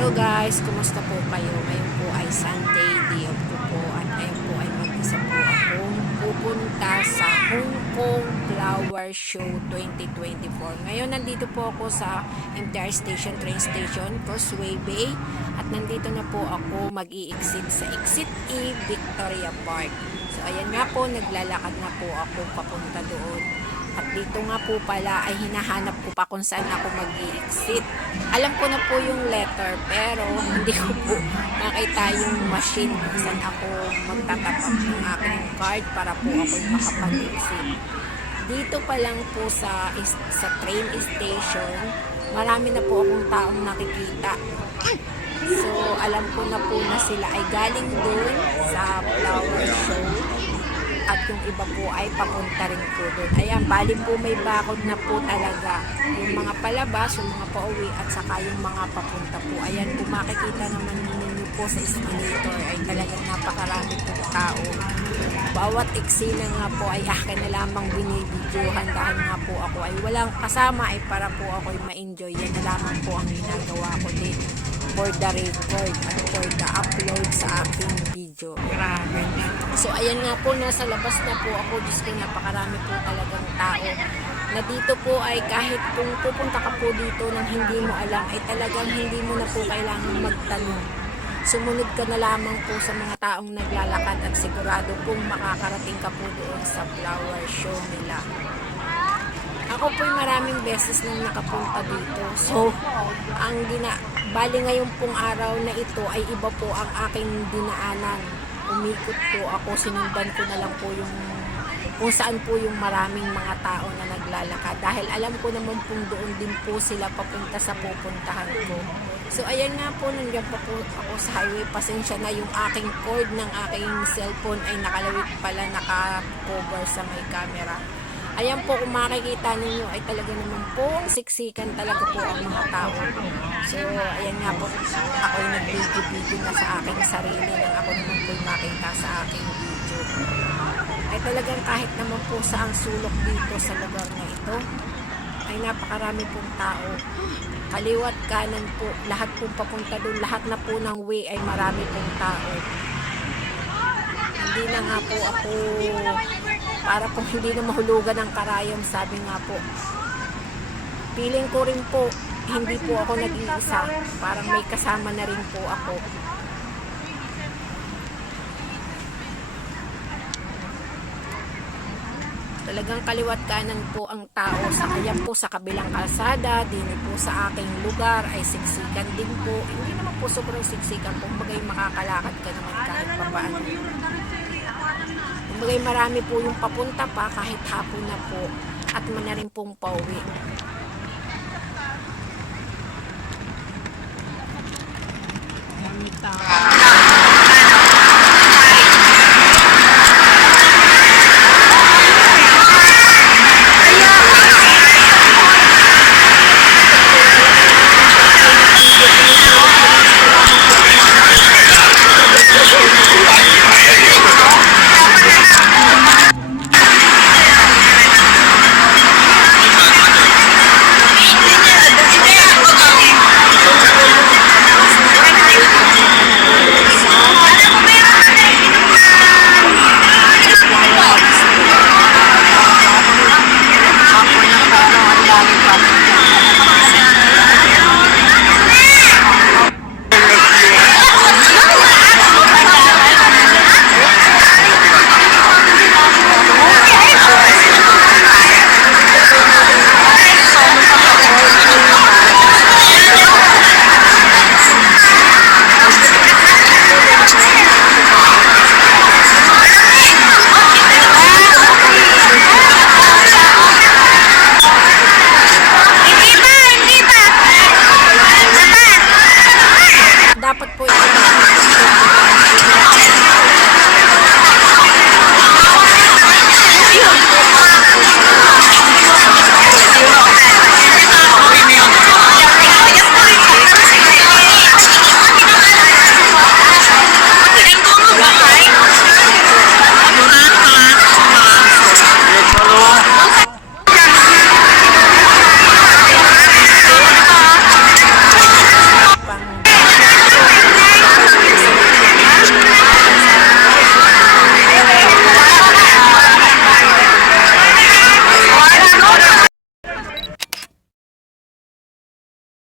Hello guys, kumusta po kayo? Ngayon po ay Sunday, day off ko po at ngayon po ay mag-isa po akong pupunta sa Hong Kong Flower Show 2024. Ngayon nandito po ako sa MTR Station, train station, Causeway Bay at nandito na po ako mag-i-exit sa Exit E, Victoria Park. So ayan nga po, naglalakad na po ako papunta doon. At dito nga po pala ay hinahanap ko pa kung saan ako mag-i-exit. Alam ko na po yung letter pero hindi ko po makita yung machine kung saan ako magtatap up ng aking card para po ako makapag-exit. Dito pa lang po sa train station, marami na po akong taong nakikita. So alam ko na po na sila ay galing doon sa flower show. At yung iba po ay papunta rin po doon. Ayan, bali po may bakod na po talaga. Yung mga palabas, yung mga pauwi, at saka yung mga papunta po. Ayan, kung makikita naman ninyo po sa escalator, ay talagang napakarami po tao. Bawat eksena nga po ay akin na lamang binibidyohan dahil nga po ako ay walang kasama ay para po ako ay ma-enjoy. Yan na lamang po ang ginagawa ko din for the record at for the upload sa aking video. Grabe. So ayan nga po, nasa labas na po ako. Diyos ko, napakarami po talagang tao. Na dito po ay kahit kung pupunta ka po dito nang hindi mo alam, ay talagang hindi mo na po kailangan magtanong. Sumunod ka na lamang po sa mga taong naglalakad at sigurado pong makakarating ka po doon sa flower show nila. Ako po'y maraming beses nang nakapunta dito. So, bali ngayon pong araw na ito ay iba po ang aking dinaanan. Umikot po ako, sinundan ko na lang po yung kung saan po yung maraming mga tao na naglalakad. Dahil alam ko naman pong doon din po sila papunta sa pupuntahan ko. So, ayan nga po, nandiyan pa po ako sa highway. Pasensya na yung aking cord ng aking cellphone ay nakalawit pala, naka-cover sa may camera. Ayan po, kung makikita ninyo ay talaga naman pong siksikan talaga po ang mga tao. So, ayan nga po, ako ay nag-video na sa aking sarili nang ako naman po makita sa aking video. Ay talagang kahit naman po sa ang sulok dito sa lugar na ito, ay napakarami pong tao. Kaliwat, kanan po, lahat pong papunta doon, lahat na po ng way ay marami pong tao. Hindi na nga po ako, para po hindi na mahulugan ng karayom, sabi nga po. Feeling ko rin po, hindi po ako nag-iisa, parang may kasama na rin po ako. Talagang kaliwat kanan po ang tao. Sa kaya po sa kabilang kalsada, din po sa aking lugar ay siksikan din po. Hindi naman po sobrang siksikan po. Bagay makakalakad ka naman kahit papaano. Bagay marami po yung papunta pa kahit hapon na po. At na rin pong pauwi. Gamit